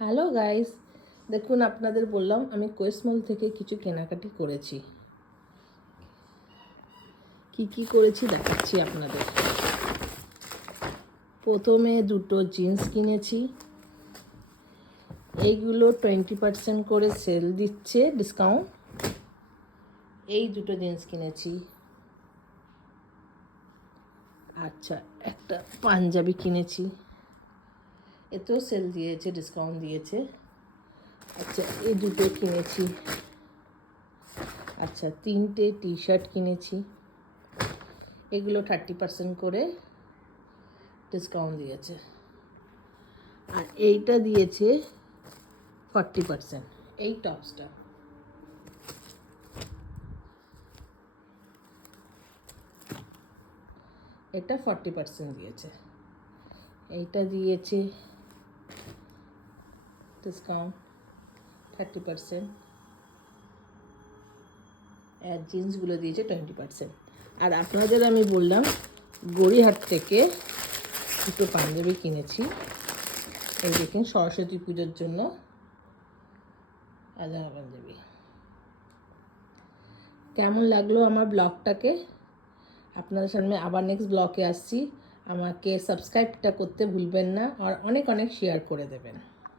Hello guys, দেখুন আপনাদের বললাম আমি কোয়েস মল থেকে কিছু কেনাকাটি করেছি। কি করেছি দেখাচ্ছি আপনাদের। প্রথমে দুটো জিন্স কিনেছি। এইগুলো 20% করে সেল দিচ্ছে, ডিসকাউন্ট। এই দুটো জিন্স কিনেছি। আচ্ছা, একটা পাঞ্জাবি কিনেছি, এতেও সেল দিয়েছে, ডিসকাউন্ট দিয়েছে। আচ্ছা, এই দুটো কিনেছি। আচ্ছা, তিনটে টি শার্ট কিনেছি, এগুলো 30% করে ডিসকাউন্ট দিয়েছে। আর এইটা দিয়েছে 40%। এই টপসটা, এটা 40% দিয়েছে। এইটা দিয়েছে ডিসকাউন্ট 30%। আর জিন্সগুলো দিয়েছে 20%। আর আপনাদের আমি বললাম গড়িয়াহাট থেকে দুটো পাঞ্জাবি কিনেছি। এই দেখুন, সরস্বতী পুজোর জন্য আজানা পাঞ্জাবি। কেমন লাগলো আমার ব্লগটাকে? আপনাদের সামনে আবার নেক্সট ব্লগে আসছি। আমাকে সাবস্ক্রাইবটা করতে ভুলবেন না, আর অনেক অনেক শেয়ার করে দেবেন।